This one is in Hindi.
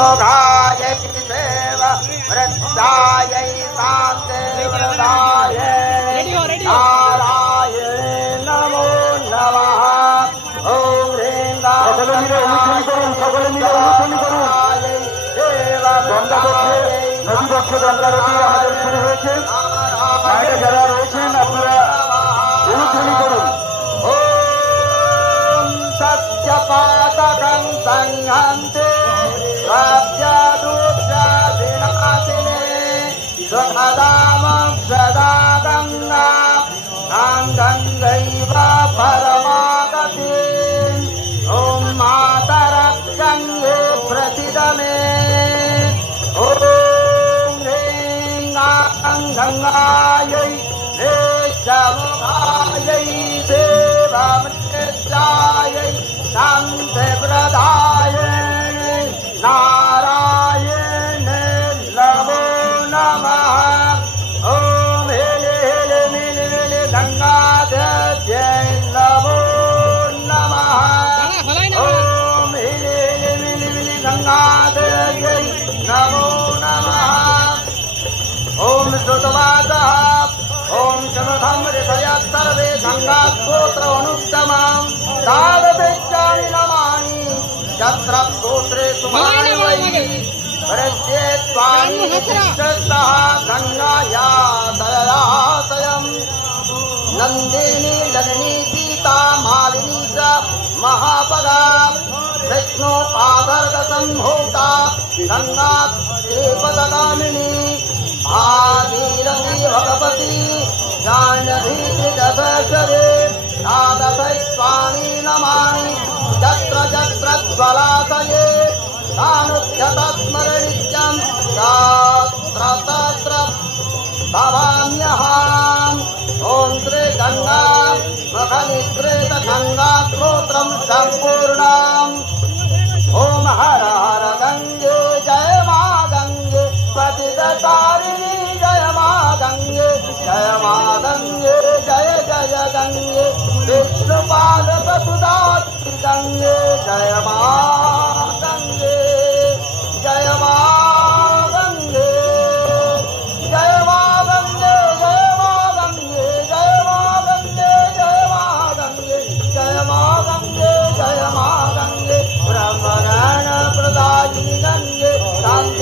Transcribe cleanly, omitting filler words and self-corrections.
मोघायै देव वृद्धायै शान्ते वरदायै नारायण नमो नमः। ओम ह्रीं সকলে মিলে অনুধ্বনি করুন, সকলে মিলে অনুধ্বনি করুন। নদীপক্ষে গঙ্গারতি আমাদের শুরু হয়েছে। বাইরে যারা রয়েছেন আপনারা অনুধ্বনি করুন। ओम सत्यपातकं संहन्ते सत्यदुष्टविनाशिने सुखदामं सदा गङ्गा गङ्गैव परमागतिम्। ॐ मातरं गङ्गे प्रथितमे ॐ ह्रीं गङ्गायै देशमुखायै देवमृत्यायै शान्तिप्रदायै नारायण नमो नमः। ॐ हिले हिले मिलि मिलि गङ्गादेव्यै नमो नमः। ॐ हिले हिले मिलि मिलि गङ्गादेव्यै नमो नमः। ॐ श्रुतवाचः ॐ शमधं ऋषयः सर्वे गङ्गास्तोत्रमनुत्तमं तावदेशानि नमामि यत्र स्तोत्रे सुमानि वै वरस्ये त्वानि विशिष्टतः गङ्गाया दयातयम् नन्दिनी ललिनी सीता मालिनी च महापदा विष्णुपादर्गसम्भूता गङ्गा श्रीपदगामिनी भागीरथी भगवती जानवीकृतभैषवे तादशैश्वानि नमामि यत्र यत्र ज्वलाशये तानुध्यतस्मरणित्यं तत्र तत्र भवाम्यहम्। ॐ श्री गङ्गा मुखनिःसृत गङ्गा स्तोत्रं सम्पूर्णम्। ॐ हर हर गङ्गे जय मा गङ्गे पतिततारिणी जय मा गङ्गे जय मा गङ्गे जय जय गङ्गे विष्णुपादपसुदास्ति गङ्गे जय मा गङ्गे जय मा गङ्गे जय मा गङ्गे जय मा गङ्गे जय मा गङ्गे जय मा गङ्गे जय मा गङ्गे जय मा गङ्गे ब्रह्मज्ञान प्रदायिनी गङ्गे शान्ति